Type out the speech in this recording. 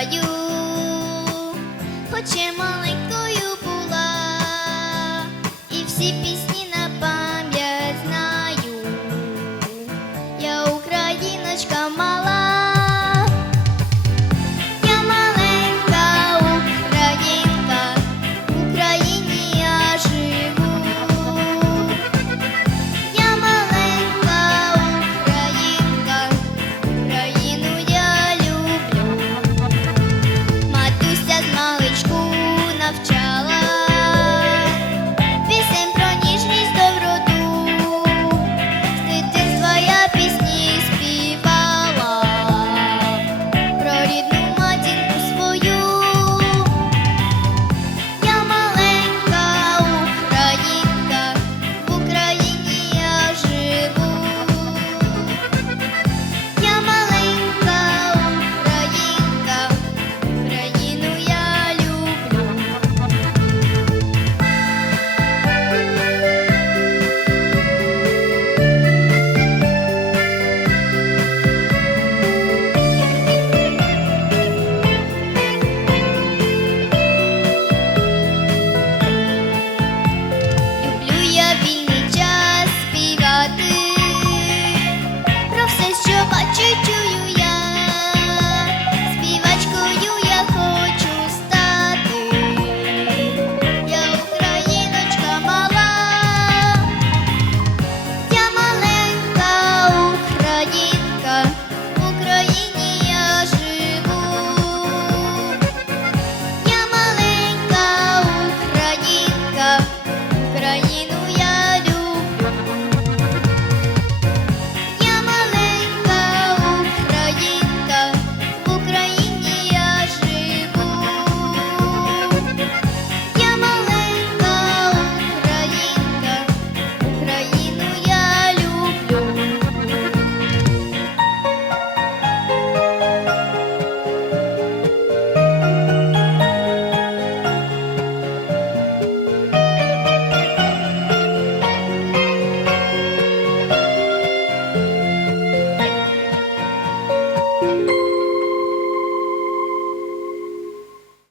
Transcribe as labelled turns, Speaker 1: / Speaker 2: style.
Speaker 1: краю, хочемо.